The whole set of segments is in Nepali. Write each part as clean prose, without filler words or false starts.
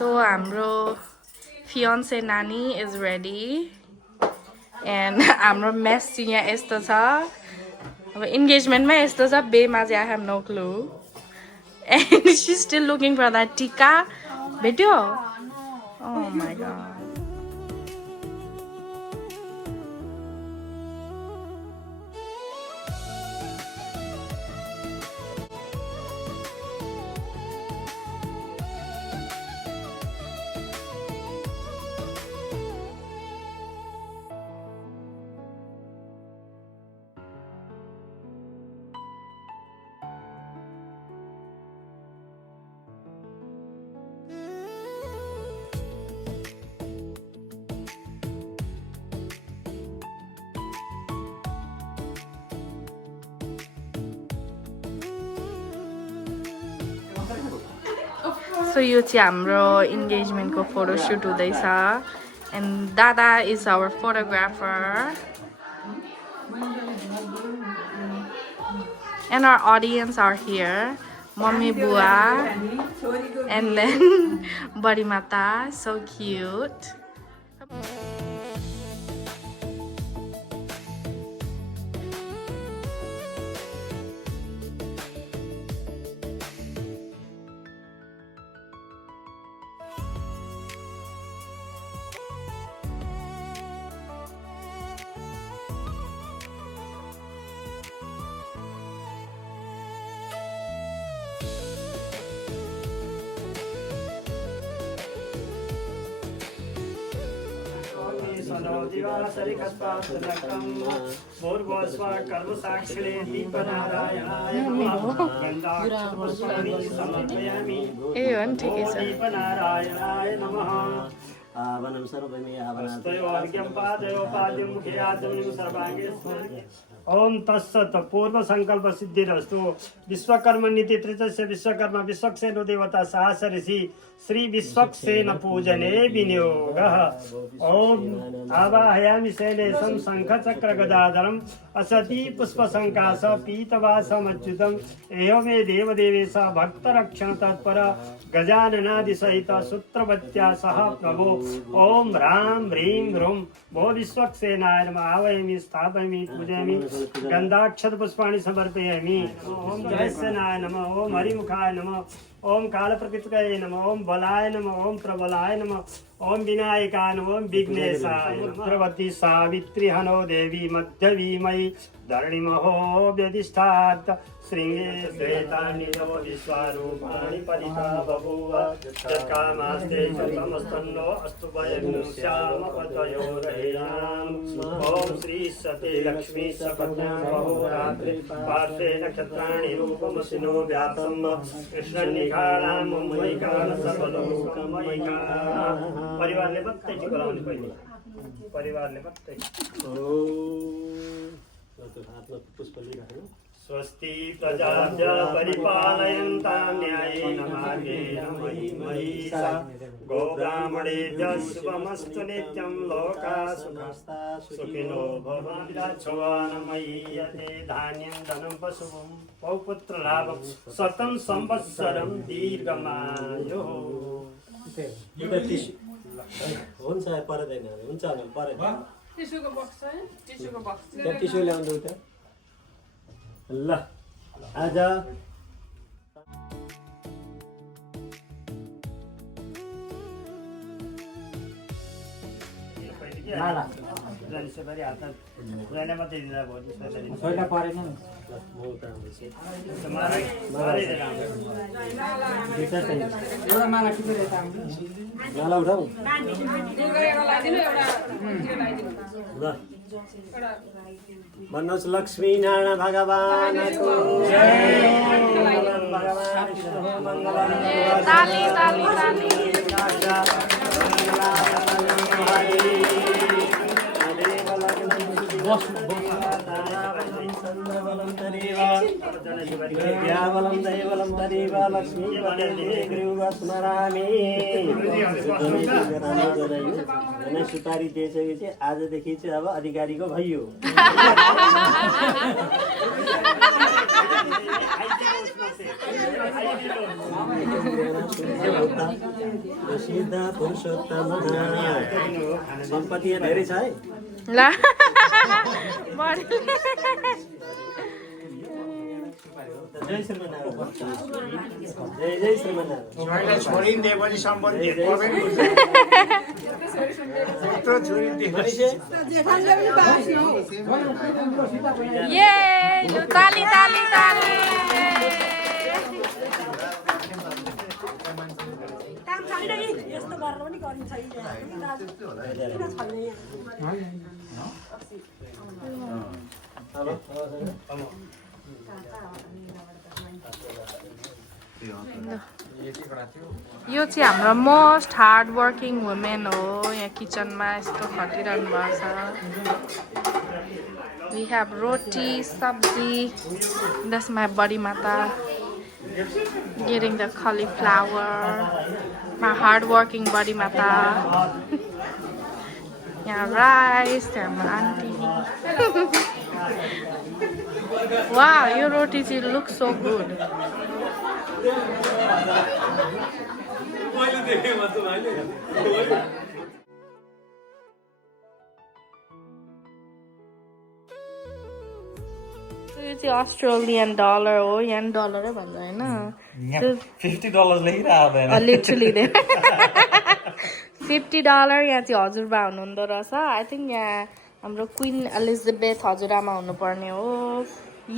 So हाम्रो fiance Nani is ready and हाम्रो mess चाहिँ यहाँ यस्तो छ अब engagementमा यस्तो छ बेमा चाहिँ I have no clue and she's still looking for that tika भेट्यो oh my god So यो चाहिँ हाम्रो engagementको photo shoot हुँदैछ and Dada is our photographer and our audience are here Mommy Bua and then Bari Mata so cute आवनं सर्वमे Om तत्सत् पूर्व संकल्प सिद्धिरस्तु विश्वकर्म नीति त्रितस्य विश्वकर्म विश्वक्सेनो देवता सहस्र ऋषि श्री विश्वक्सेन पूजने विनियोगः ओम आवाहयामि शैलेशं शंख चक्र गदाधरं असति पुष्प संकाश पीतवासमच्युतम् एवमे देवदेवेश भक्त रक्षण तत्पर गजाननादि सहित सूत्रवत्या सह प्रभो ओम राम ह्रीं ह्रूं भो विश्वक्सेनाय नमः आवाहयामि स्थापयामि पूजयामि गंधाक्षत पुष्पाणि समर्पयामि ओम जयसेनाय नमः ओम हरिमुखाय नमः ओम काल प्रकृतये नमः ओम बलाय नमः ओम प्रबलाय नमः ओम विनायकाय नमः ओम विघ्नेशाय पुत्रवती सावित्री हनो देवी मध्यवीमयी धरणि महो व्यधिष्ठात् श्रृंगे श्वेतानिधो विश्वारूपाणि परिता बभूव यत्कामास्ते समस्तन्नो अस्तु वयं श्याम पतयो रहिणाम् ओम श्री सती लक्ष्मी सपत्ना बहुरात्रि पार्श्वे नक्षत्राणि रूपमसिनो व्याप्तं कृष्णनिखाणां मुम्बैकाल सर्वलोकमयिका परिवारले बत्तै टिकाउने पहिले परिवारले बत्तै स्वस्ति प्रजाभ्य परिपालयन्तां न्यायेन मार्गेण महीमहीषा गोब्राह्मणेभ्यः शुभमस्तु नित्यं लोकाः सुखिनो भवन्तु मयीयते धान्यं धनं पशुं पौपुत्रलाभं शतं संवत्सरं दीर्घमायुः हुन्छ पर्दैन हुन्छ पर्दैन टिस्युको बक्स छ टिस्युको बक्स टिस्यु ल्याउँदै त ल आज माला जलिसरी हात पुराने मात्रै दिँदा भयो पहिला परेन नि एउटा माला ठिकै रहेछ माला उठाऊ ल भन्नुहोस् लक्ष्मी नारायण भगवानको ताली ताली ताली व्यावलं दैवलं तदेव लक्ष्मी स्मरामि सुपारी दिइसकेपछि चाहिँ आजदेखि चाहिँ अब अधिकारीको भइयो सिद्ध पुरुषोत्तम सम्पत्ति यहाँ धेरै छ है ला बढी जय श्रीमन्नारायण जय जय श्रीमन्नारायण छोडिदिए पनि सम्बन्धी ये लु ताली ताली ताली यो चाहिँ हाम्रो मोस्ट हार्ड वर्किङ वुमेन हो यहाँ किचनमा यस्तो खटिरहनु भएको छ वी हेभ रोटी सब्जी दस माई बडी माता getting the cauliflower my hard working body mata yeah rice and my auntie wow your roti looks so good यो चाहिँ अस्ट्रेलियन डलर हो यहाँ डलरै भन्छ होइन $50 लेखिरहेको लिटरली $50 यहाँ चाहिँ हजुरबा हुनुहुँदो रहेछ आई थिङ्क यहाँ हाम्रो क्विन एलिजाबेथ हजुरआमा हुनुपर्ने हो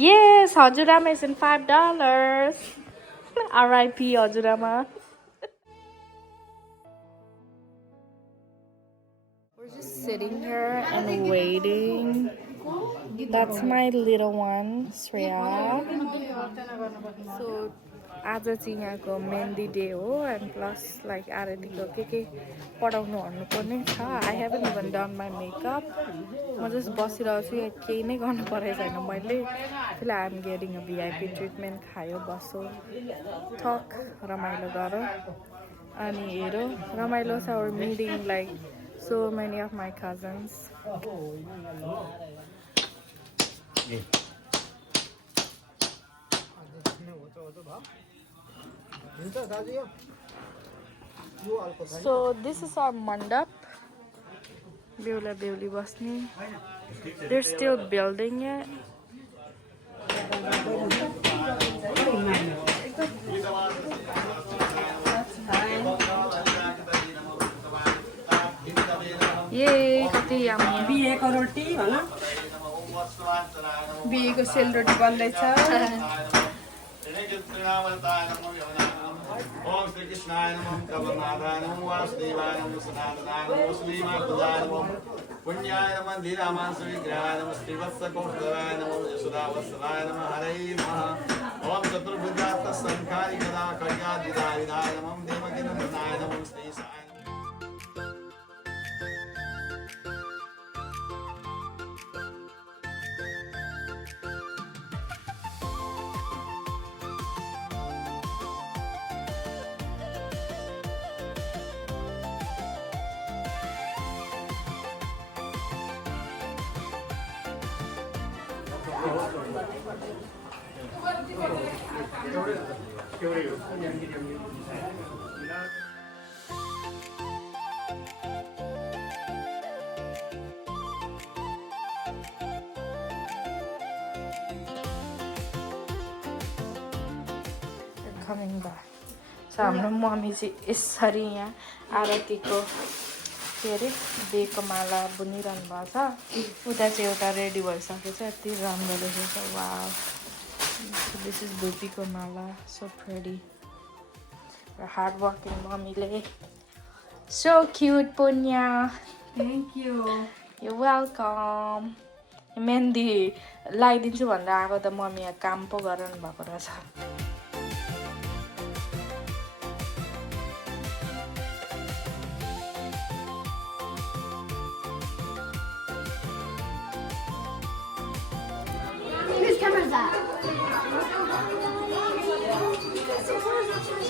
यस हजुरआमा इज इन $5 RIP हजुरआमा We're just sitting here and waiting. That's my little one, Shreya. So, आज चाहिँ यहाँको मेहन्दी डे हो एन्ड प्लस लाइक आरतीको के पढाउनु भन्नुपर्ने छ I haven't even done my makeup म जस्ट बसिरहेको छु यहाँ केही नै गर्नु परेको छैन मैले त्यसलाई I'm getting a VIP treatment खायो बसो थक रमाइलो गर अनि हेरो रमाइलो छ our meeting like so many of my cousins So this is our mandap. Beula beuli basni. They're still building it. Yay, kati yummy. बिहेको रोटी भन बिहेको सेलरोटी बन्दैछ ओम श्री कृष्णाय नमः कमलनाथाय नमः वासुदेवाय नमः सनातनाय नमः श्रीमाधवाय नमः पुण्याय नमः धीरामान सुविग्रहाय नमः श्रीवत्सकोटराय नमः यशोदावत्सलाय नमः हरे नमः ओम चतुर्भुजात्त संखारि कदा खड्गादिदाय नमः देवकी नमः Shri Sai coming back. So हाम्रो मम्मी चाहिँ यसरी यहाँ आरतीको के अरे बेको माला बुनिरहनु भएको छ उता चाहिँ एउटा रेडी भइसकेको छ यति राम्रो देखेको छ वाउ दिस इज धुपीको माला सो प्रेटी हार्ड वर्किङ मम्मीले सो क्युट पुण्या thank you you welcome mehndi लगाइदिन्छु भनेर आएको त मम्मी यहाँ काम पो गरिरहनु भएको रहेछ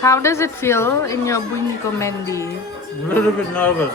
How does it feel in your buniko mendi? A little bit nervous.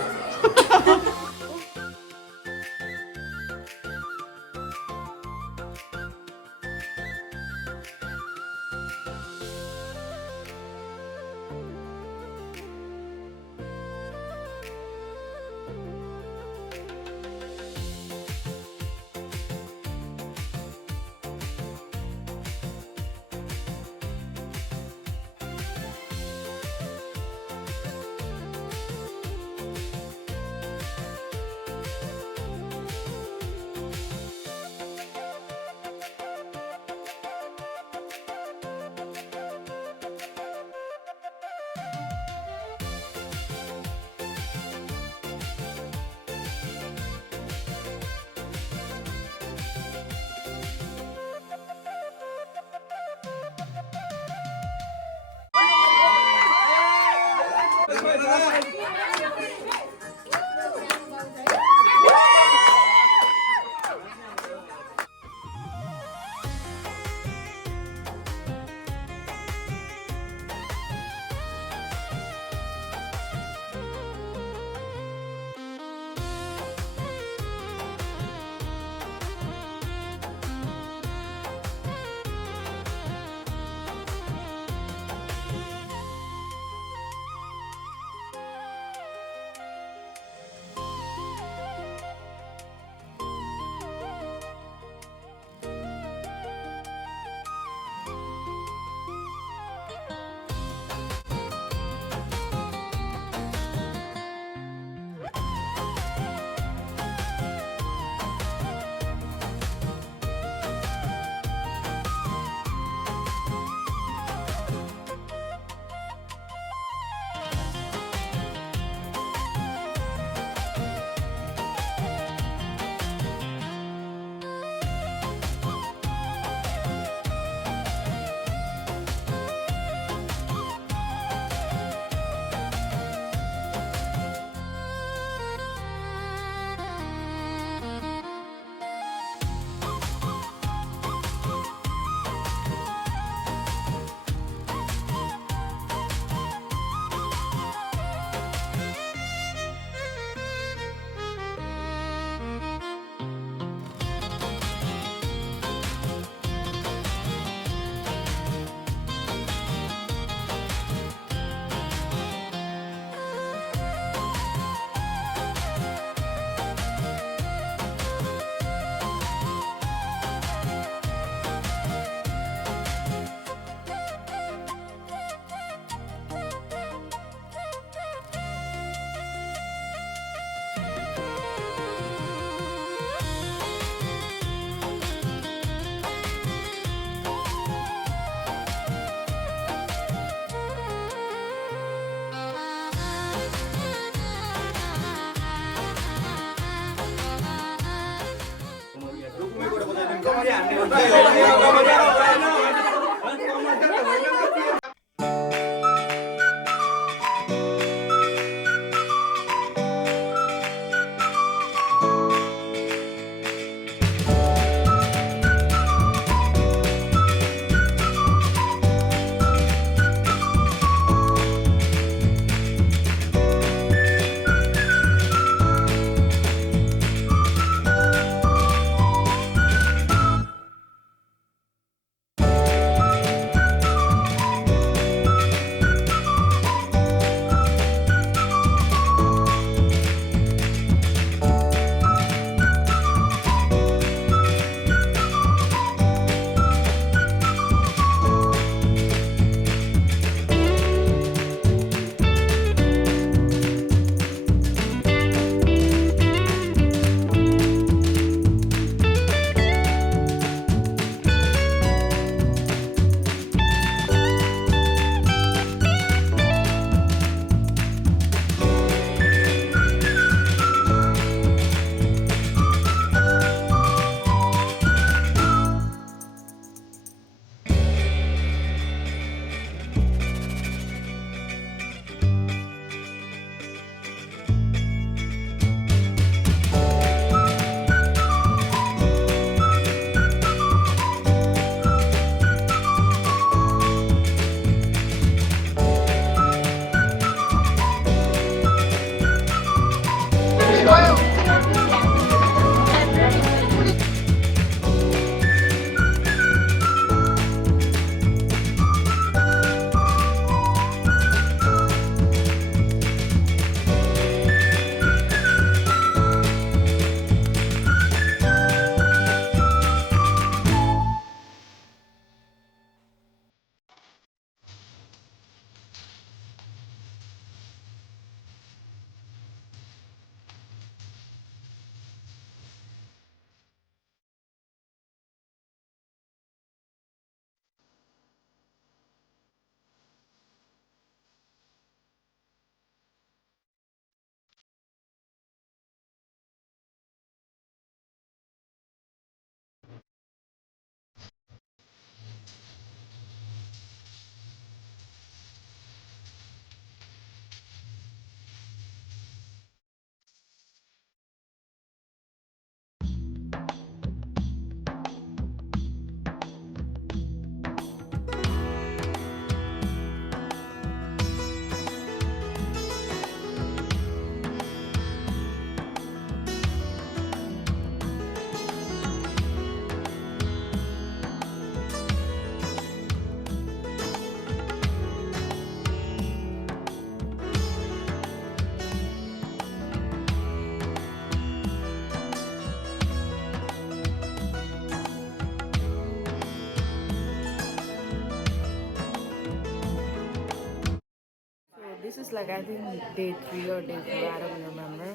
like I think day 3 or day 4, I don't remember.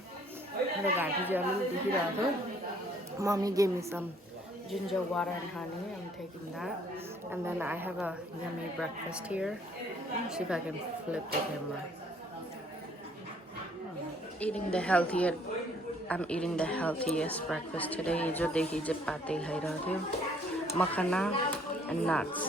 मेरो घाँटी चाहिँ अलिअलि दुखिरहेको थियो. Mommy gave me some ginger water and honey. I'm taking that. And then I have a yummy breakfast here. See if I can flip the camera. Eating the healthier. I'm eating the healthiest breakfast today. हिजोदेखि चाहिँ पातै खाइरहेको थियो. Makhana and nuts.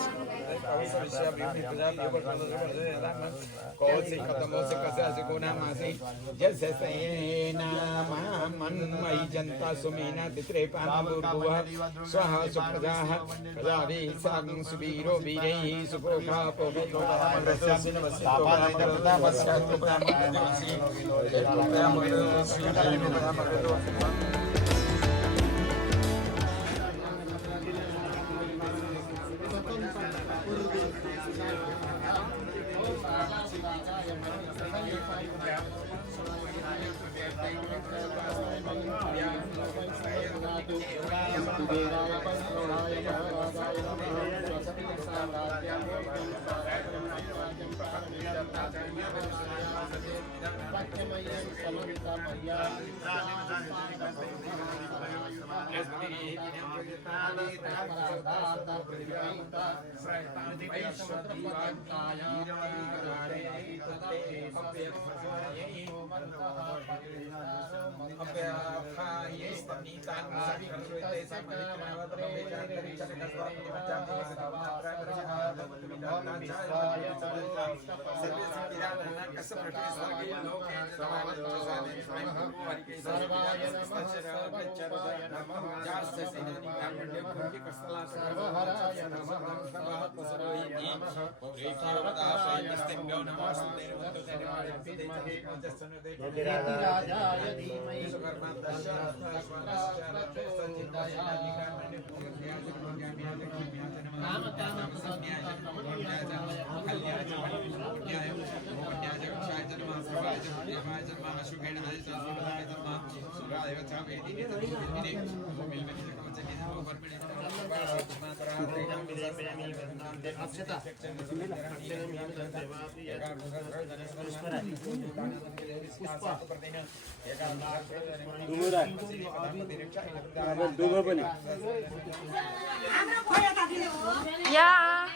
Yeah.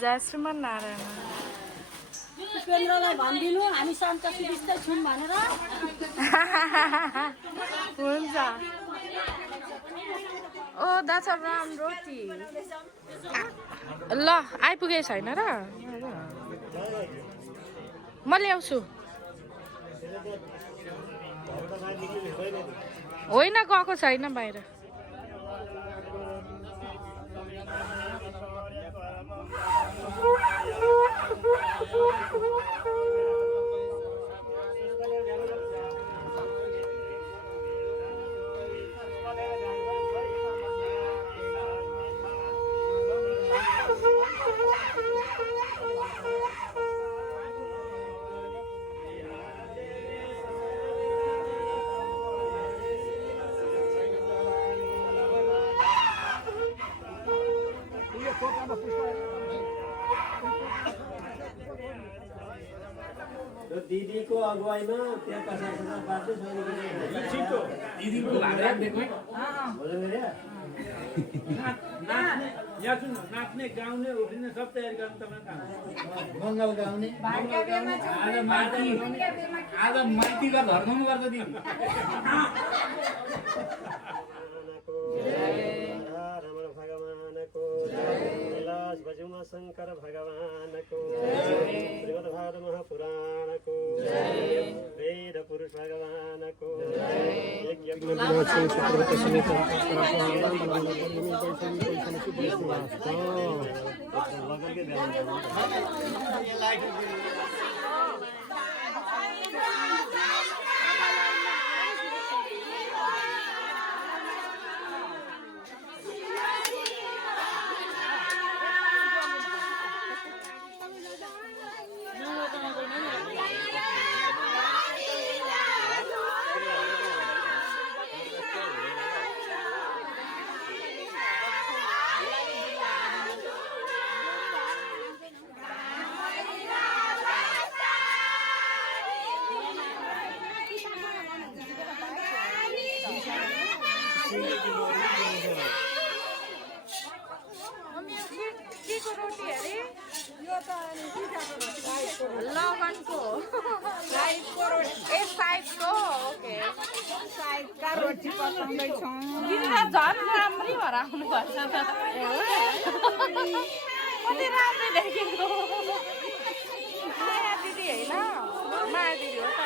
जय श्रीमान नारायण. उपेन्द्रलाई भनिदिनु हामी सन्त सुविस्तै छौँ भनेर. हुन्छ. Oh, that's a round roti. ल आइपुगेको छैन र म ल्याउँछु. होइन गएको छैन बाहिर. दिदीको अगुवाईमा त्यहाँ कसा पार्दै नाच्ने गाउने उठ्ने सब तयारी गर्नु तपाईँ मङ्गल गाउने आज माइतीका धर्म गर्छ दि शंकर भगवान को श्रीमद्भागवत महापुराण को वेद पुरुष भगवान को के को रोटी अरे लवनको साइडको रोटी ए साइडको ओके साइडका रोटी पकाउँदैछौँ दिदीलाई झन् राम्रै भएर आउनु पर्छ त कति राम्रो देखेको माया दिदी होइन माया दिदी हो त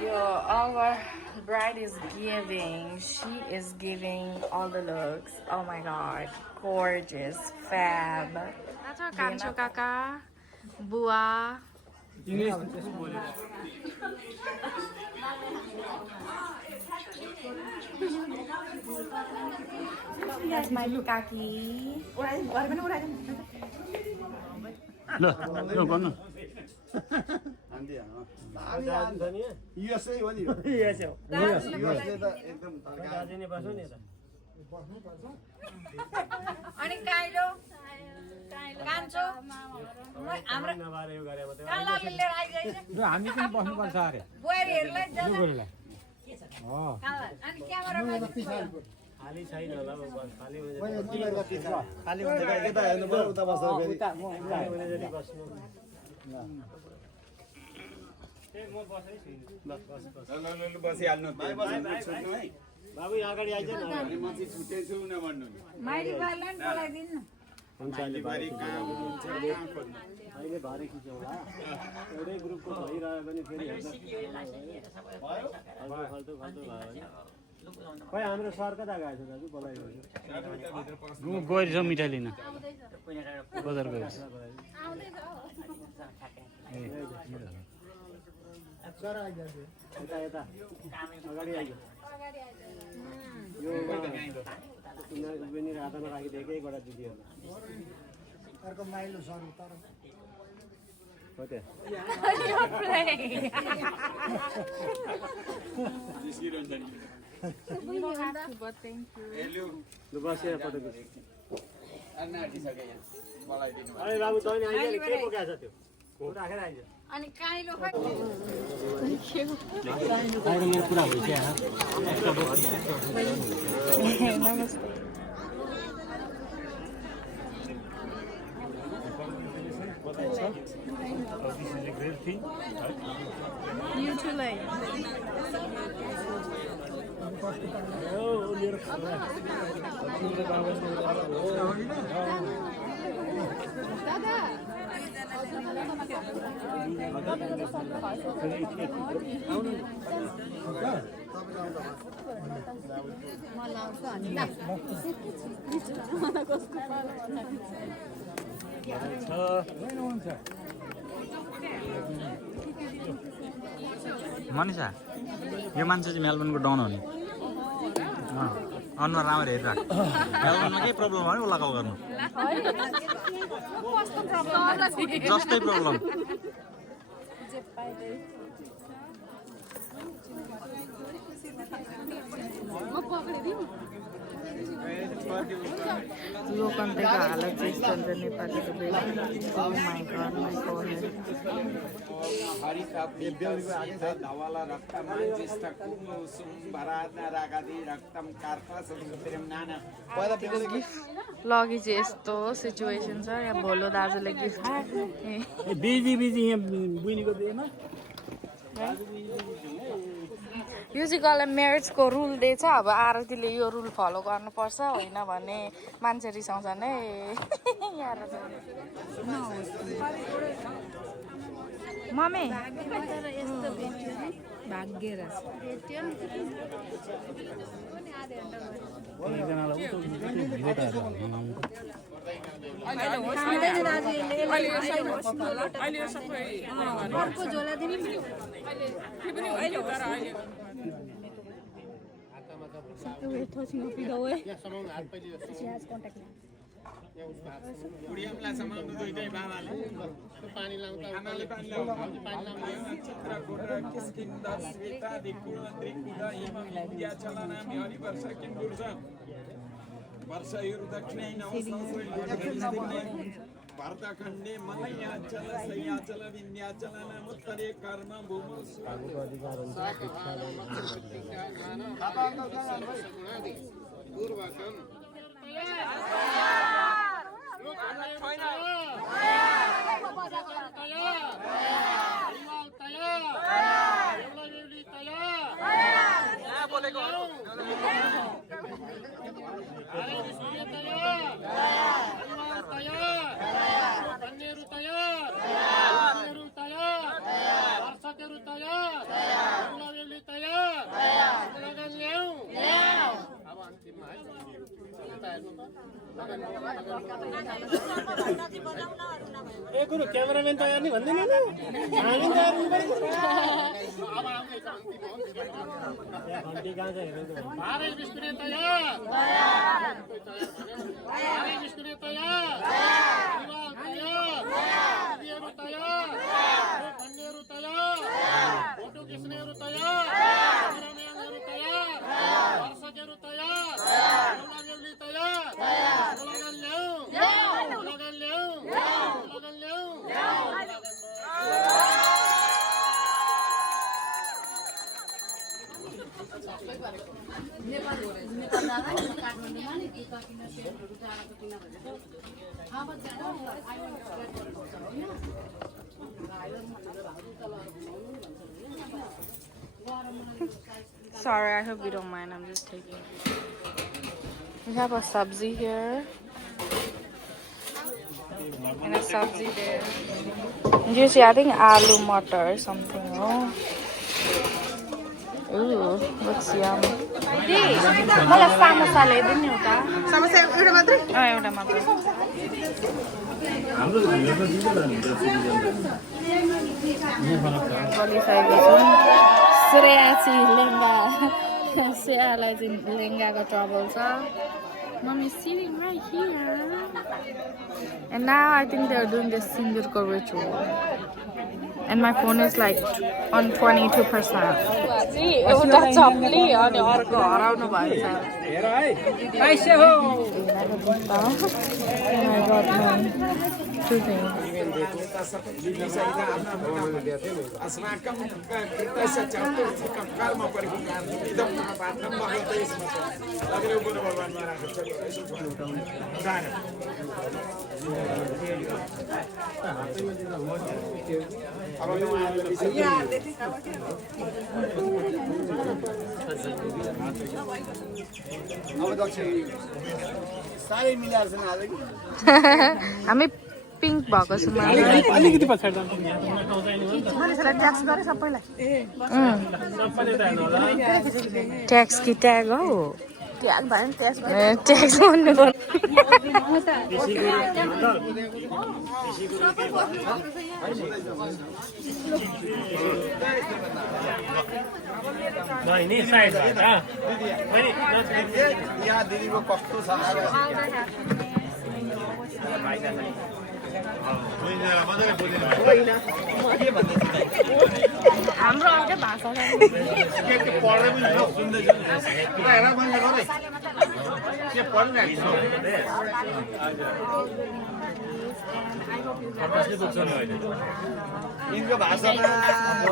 यो our bride is giving. She is giving all the looks. Oh my god, gorgeous, fab. That's our Kancho Kaka, Bua. That's my Kaki. ल भन्नु युएसए हो नि यसो युएसए त एकदम दार्जिलिङ बस्नु नि त अनि काइलो कान्छो हाम्रो नभएर यो गरे मात्रै कालाले लिएर आइगएछ हामी पनि बस्नुपर्छ अरे बुहारीहरूलाई जब हो अनि क्यामेरा खाली छैन होला बस खाली खाली हुन्छ यता हेर्नु पर्यो उता बस्छ फेरि बस्नु म बसै छुइनु बसिहाल्नु बाबु यहाँ अगाडि आइज न म चाहिँ छुटेछु न भन्नु माइली बाललाई बोलाइदिनु हुन्छ अहिले भारी खिच्यो होला एउटै ग्रुपको भइरह्यो भने फेरि फाल्टो फाल्टो भयो भने खै हाम्रो सर कता गएछ दाजु बोलाइदिनु गएछ मिठाई लिन बजार गएछ यता यता अगाडि आइज यो उनीहरू हातमा राखिदिएको एकवटा दिदीहरू अर्को माइलो सर तर हो त्यहाँ लु बसेर फोटो खिच्नु अरे बाबु तैँले आइज के बोकाएछ त्यो राखेर आइज अनि काइलो खै मेरो कुरा भइसक्यो नमस्ते This is a great thing. You too late. Manisha यो मान्छे चाहिँ मेलबर्नको डन हो नि अनुहार राम्ररी हेरिराख मेलबर्नमा केही प्रब्लम भयो उसलाई कल गर्नु जस्तै प्रब्लम लोकन्तेको हालत चाहिँ यस्तो हुन्छ नेपालीको बेला Oh my god, my forehead. लगी चाहिँ यस्तो सिचुएसन छ यहाँ भोलो दाजुले गिफ्ट बिजी बिजी यहाँ बुइनीको बिहेमा यो चाहिँ कसलाई म्यारेजको रुल दिएछ अब आरतीले यो रुल फलो गर्नुपर्छ होइन भने मान्छे रिसाउँछ नै मम्मी भाग्य बुढियामलाई समाउनु दुईटै बाबाले पानी लाउँदा आमाले पानी लाउँदा चित्रकोट किस्किन्द श्वेता दिकुल द्रिकुल हिम विद्या चलना हरि वर्ष किन गुर्छ वर्षयुर्दक्षिणेन भारतखण्डे मलयाचल सयाचल विन्ध्याचल उत्तरे कर्म भूमि गुरु क्यामेराम्यान तयार नि भन्दैन नि हामी तयार हुनु पर्छ घन्टी कहाँ छ हेर्नु त भारे बिस्कुटे तयार भारे बिस्कुटे तयार दिवाल तयार दिदीहरु तयार भन्नेहरु तयार फोटो खिच्नेहरु तयार क्यामेराम्यानहरु तयार दर्शकहरु तयार बेहुली तयार लगन ल्याऊ लगन ल्याऊ लगन ल्याऊ Sorry, I hope you don't mind. I'm just taking. We have a sabzi here and a sabzi there. And you see, I think aloo matar or something. Oh, ooh, looks yum. मलाई सामोसा ल्याइदिनु नि एउटा सामोसा एउटा मात्रै एउटा मात्रै बोलिसकेको छौँ श्रेया चाहिँ लेङ्गा श्रेयालाई चाहिँ लेङ्गाको ट्रबल छ Mom is sitting right here. And now I think they're doing this Sindurko ritual. And my phone is like on 22%. See, एउटा चप्ली अनि अर्को हराउनु भएछ हेर है पैसा हो I got my 2 things. हामी पिङ्क भएको छौँ अलिकति पछाडि जान्छ मानिसलाई ट्याक्स गरे सबैलाई ट्याक्स कि ट्याग हो ट्याग भयो नि ट्याक्स भन्नु नि साइड यहाँ दिदीको कस्तो छ हाम्रो अर्कै भाषा यिनको भाषामा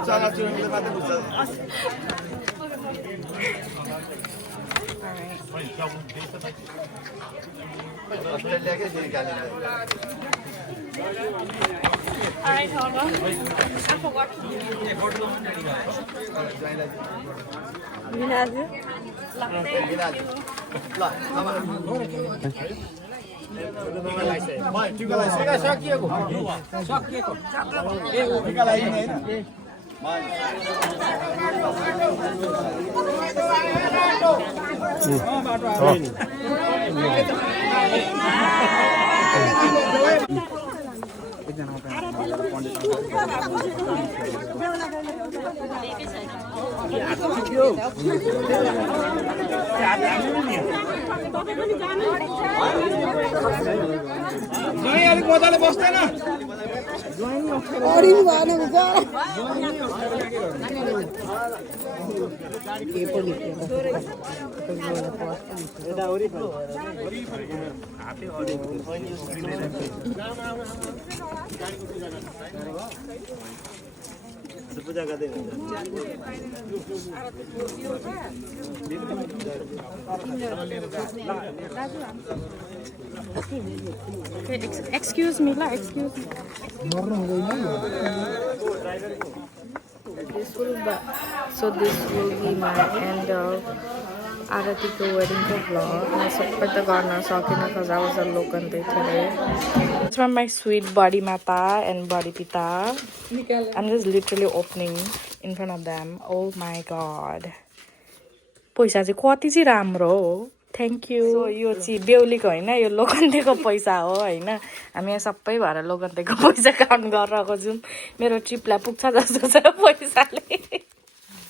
चलाचुरीले मात्रै बुझ्छ अस्ट्रेलियाकै फेरि Kalimpong Alright, hold on. I forgot. Minazi. ज्वाइँ अलिक मजाले बस्दैन पूजा गर्दै Excuse me lah, excuse me. This will be my end of Aratiko wedding vlog. I support the gardener socket because I was a local day today. It's from my sweet body mata and body pita. I'm just literally opening in front of them. Oh my god. पैसा चाहिँ कति चाहिँ राम्रो हो. Thank you. सो यो चाहिँ बेहुलीको होइन, यो लोकन्तेको पैसा हो होइन. हामी यहाँ सबै भएर लोकन्तेको पैसा काउन्ट गरेर छौँ. मेरो ट्रिपलाई पुग्छ जस्तो छ पैसाले.